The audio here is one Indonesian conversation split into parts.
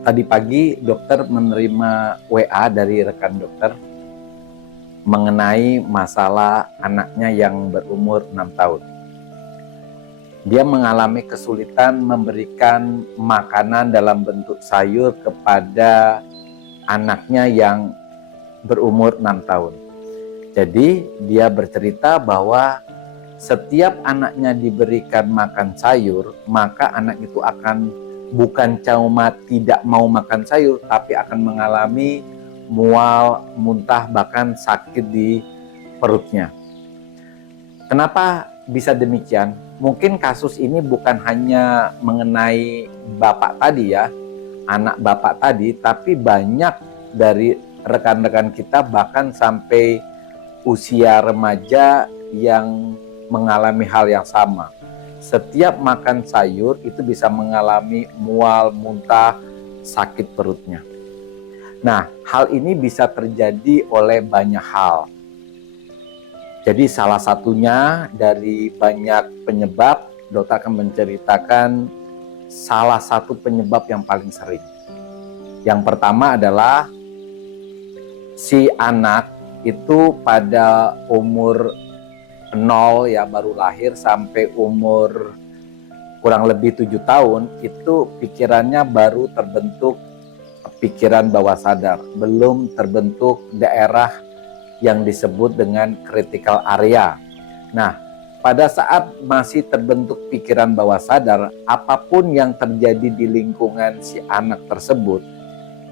Tadi pagi dokter menerima WA dari rekan dokter mengenai masalah anaknya yang berumur 6 tahun. Dia mengalami kesulitan memberikan makanan dalam bentuk sayur kepada anaknya yang berumur 6 tahun. Jadi dia bercerita bahwa setiap anaknya diberikan makan sayur, maka anak itu akan bukan cuma tidak mau makan sayur, tapi akan mengalami mual, muntah, bahkan sakit di perutnya. Kenapa bisa demikian? Mungkin kasus ini bukan hanya mengenai bapak tadi ya, anak bapak tadi, tapi banyak dari rekan-rekan kita bahkan sampai usia remaja yang mengalami hal yang sama. Setiap makan sayur itu bisa mengalami mual, muntah, sakit perutnya. Nah, hal ini bisa terjadi oleh banyak hal. Jadi salah satunya dari banyak penyebab, dokter akan menceritakan salah satu penyebab yang paling sering. Yang pertama adalah si anak itu pada umur 0 ya, baru lahir sampai umur kurang lebih 7 tahun, itu pikirannya baru terbentuk pikiran bawah sadar, belum terbentuk daerah yang disebut dengan critical area. Nah, pada saat masih terbentuk pikiran bawah sadar, apapun yang terjadi di lingkungan si anak tersebut,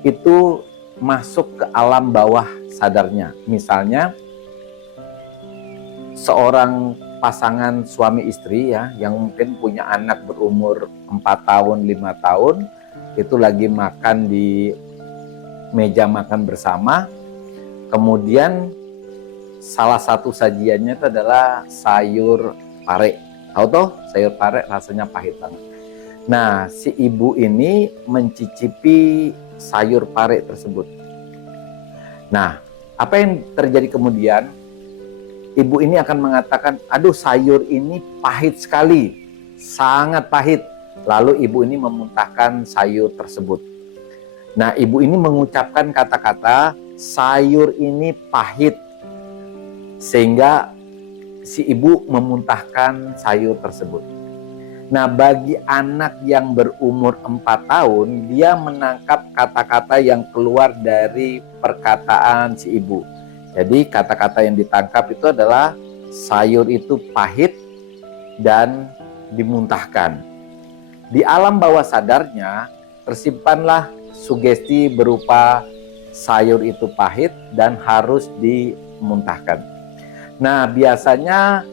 itu masuk ke alam bawah sadarnya. Misalnya, seorang pasangan suami istri ya, yang mungkin punya anak berumur 4 tahun, 5 tahun, itu lagi makan di meja makan bersama, kemudian salah satu sajiannya itu adalah sayur pare. Tahu toh, sayur pare rasanya pahit banget. Nah, si ibu ini mencicipi sayur pare tersebut. Nah, apa yang terjadi kemudian? Ibu ini akan mengatakan, aduh sayur ini pahit sekali, sangat pahit. Lalu ibu ini memuntahkan sayur tersebut. Nah, ibu ini mengucapkan kata-kata, sayur ini pahit. Sehingga si ibu memuntahkan sayur tersebut. Nah, bagi anak yang berumur 4 tahun, dia menangkap kata-kata yang keluar dari perkataan si ibu. Jadi kata-kata yang ditangkap itu adalah sayur itu pahit dan dimuntahkan. Di alam bawah sadarnya tersimpanlah sugesti berupa sayur itu pahit dan harus dimuntahkan. Nah, biasanya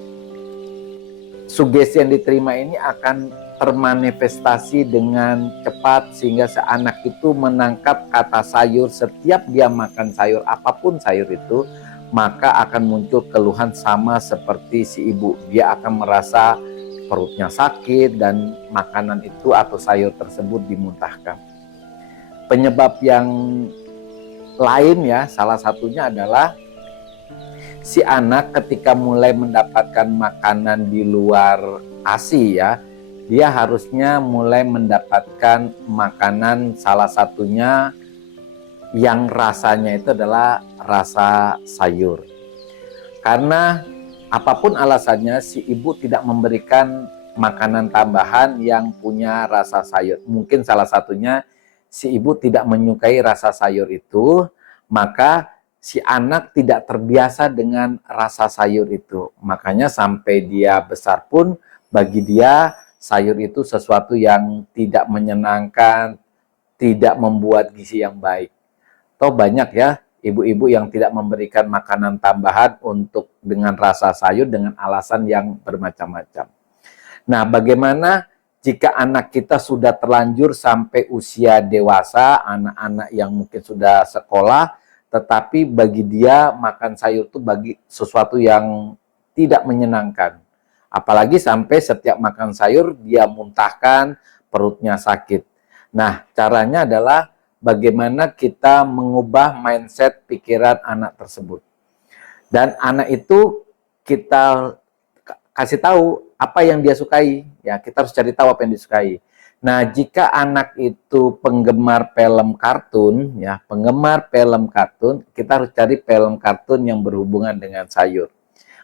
sugesti yang diterima ini akan termanifestasi dengan cepat sehingga si anak itu menangkap kata sayur. Setiap dia makan sayur, apapun sayur itu, maka akan muncul keluhan sama seperti si ibu. Dia akan merasa perutnya sakit dan makanan itu atau sayur tersebut dimuntahkan. Penyebab yang lain ya, salah satunya adalah si anak ketika mulai mendapatkan makanan di luar ASI ya, dia harusnya mulai mendapatkan makanan salah satunya yang rasanya itu adalah rasa sayur. Karena apapun alasannya si ibu tidak memberikan makanan tambahan yang punya rasa sayur. Mungkin salah satunya si ibu tidak menyukai rasa sayur itu, maka si anak tidak terbiasa dengan rasa sayur itu. Makanya sampai dia besar pun bagi dia sayur itu sesuatu yang tidak menyenangkan, tidak membuat gizi yang baik. Toh banyak ya ibu-ibu yang tidak memberikan makanan tambahan untuk dengan rasa sayur dengan alasan yang bermacam-macam. Nah, bagaimana jika anak kita sudah terlanjur sampai usia dewasa, anak-anak yang mungkin sudah sekolah, tetapi bagi dia makan sayur itu bagi sesuatu yang tidak menyenangkan. Apalagi sampai setiap makan sayur dia muntahkan, perutnya sakit. Nah, caranya adalah bagaimana kita mengubah mindset pikiran anak tersebut. Dan anak itu kita kasih tahu apa yang dia sukai. Ya, kita harus cari tahu apa yang disukai. Nah, jika anak itu penggemar film kartun, ya, penggemar film kartun, kita harus cari film kartun yang berhubungan dengan sayur.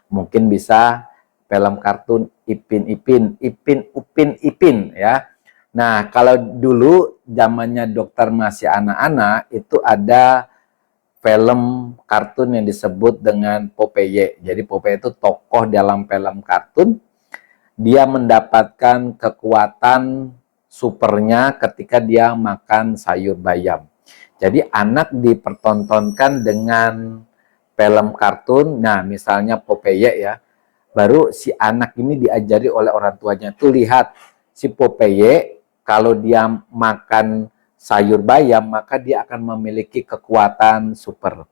Mungkin bisa film kartun Ipin Ipin, Ipin Upin Ipin, ya. Nah, kalau dulu zamannya dokter masih anak-anak, itu ada film kartun yang disebut dengan Popeye. Jadi Popeye itu tokoh dalam film kartun. Dia mendapatkan kekuatan supernya ketika dia makan sayur bayam. Jadi anak dipertontonkan dengan film kartun. Nah, misalnya Popeye ya. Baru si anak ini diajari oleh orang tuanya tuh, lihat si Popeye kalau dia makan sayur bayam maka dia akan memiliki kekuatan super.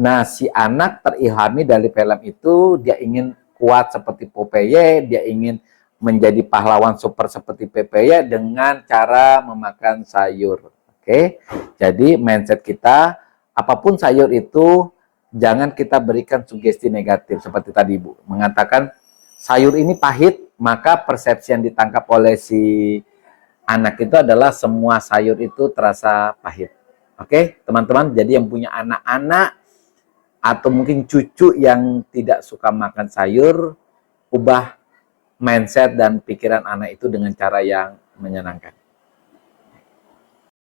Nah, si anak terilhami dari film itu, dia ingin kuat seperti Popeye, dia ingin menjadi pahlawan super seperti Popeye dengan cara memakan sayur. Oke, jadi mindset kita, apapun sayur itu, jangan kita berikan sugesti negatif. Seperti tadi Ibu mengatakan, sayur ini pahit, maka persepsi yang ditangkap oleh si anak itu adalah semua sayur itu terasa pahit. Oke, teman-teman, jadi yang punya anak-anak atau mungkin cucu yang tidak suka makan sayur, ubah mindset dan pikiran anak itu dengan cara yang menyenangkan.